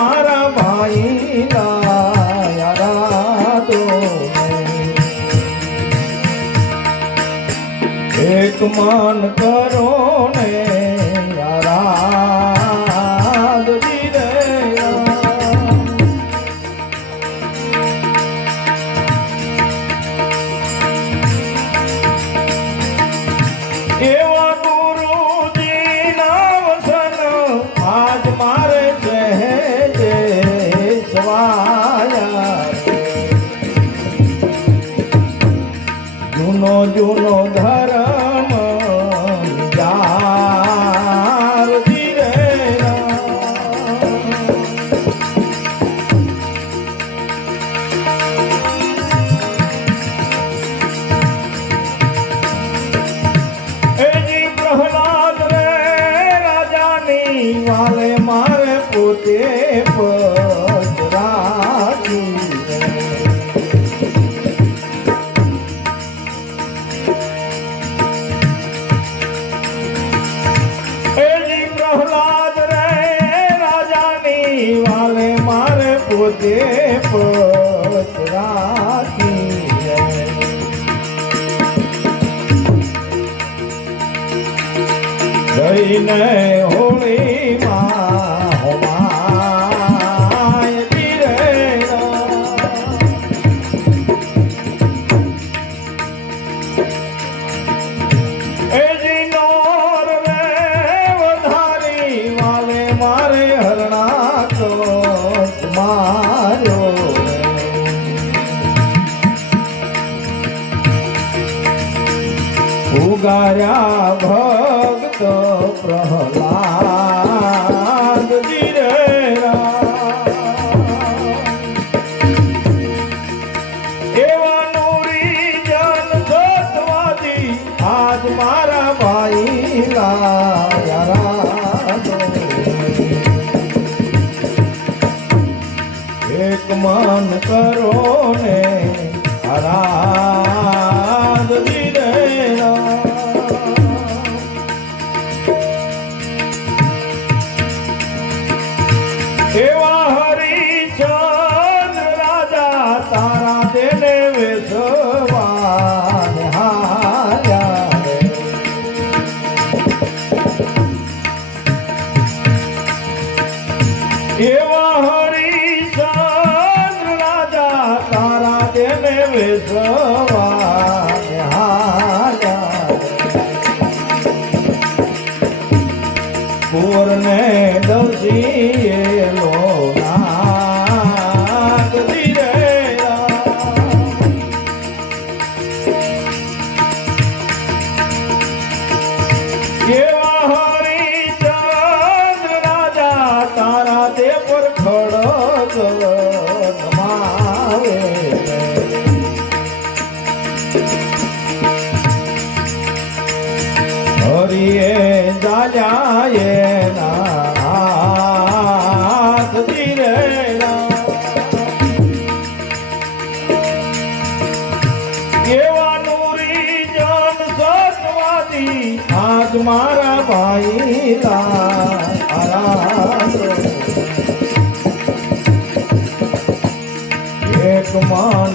મારા ભાઈ રાધો એક માન કરો સવાયા જૂનો જૂનો મારે પોતે પધરાવી રે. ઉગાર્યા ભક્ત પ્રહલાદ આજ મારા ભાઈ લાયા એક મન કરો ને આરાધ પૂરને દસીએલો નાગ ધીરે એવા હરિચંદ્ર રાજા તારા તે પર ખડગ નમાવે આજ મારા ભાઈ એક મન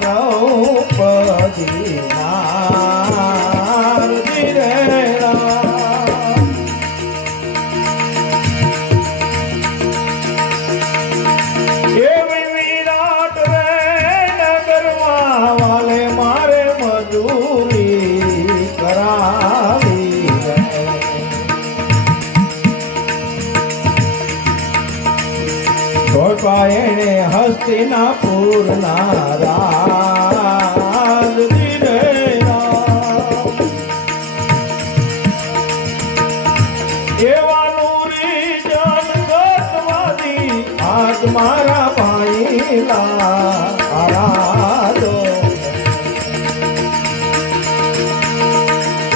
દ્રૌપદી હસ્તિનાપુરના રાજ ધીરે રામ. એવા નૂરી જન સતવાદી આજ મારા ભાઈલા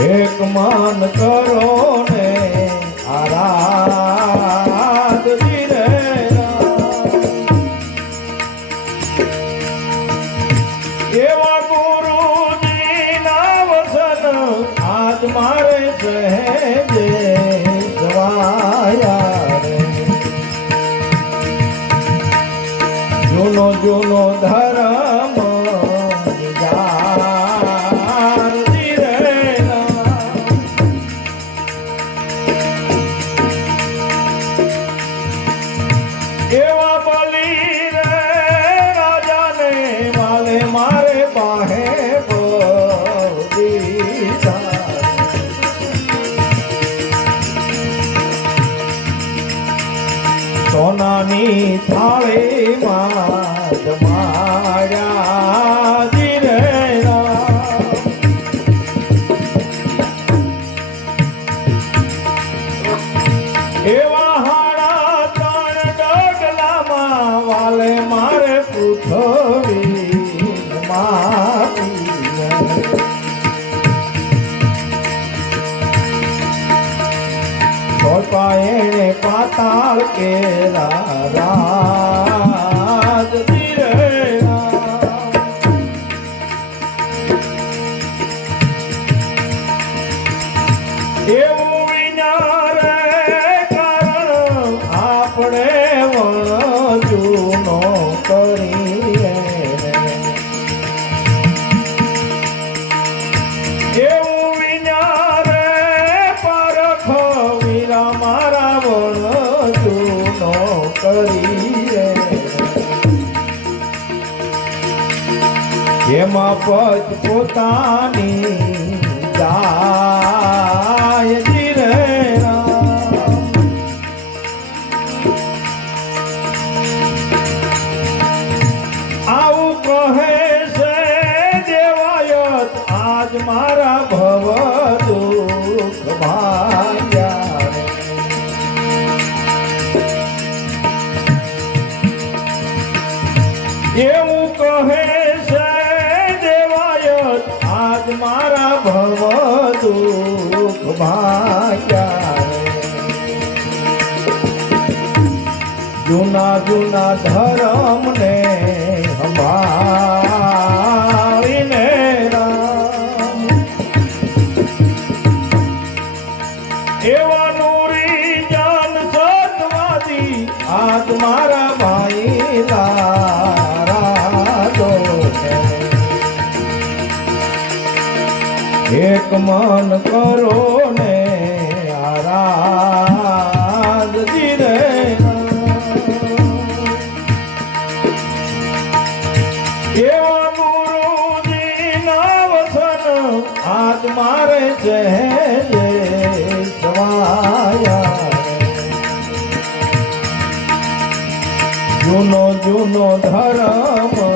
એક માન કરો જૂનો જૂનો ધર્મ એને પાતાળ કેરા કરીએ. એમાં પદ પોતાની જાય આજ મારા ભવ દુઃખ ભાગ્યા જૂના જૂના ધરમને ને સંભાળીને રામ. એવા એક મન કરો ને આરાધ ધીરે એવા ગુરુજીના વચન આજ મારે છે જૂનો જૂનો ધર્મ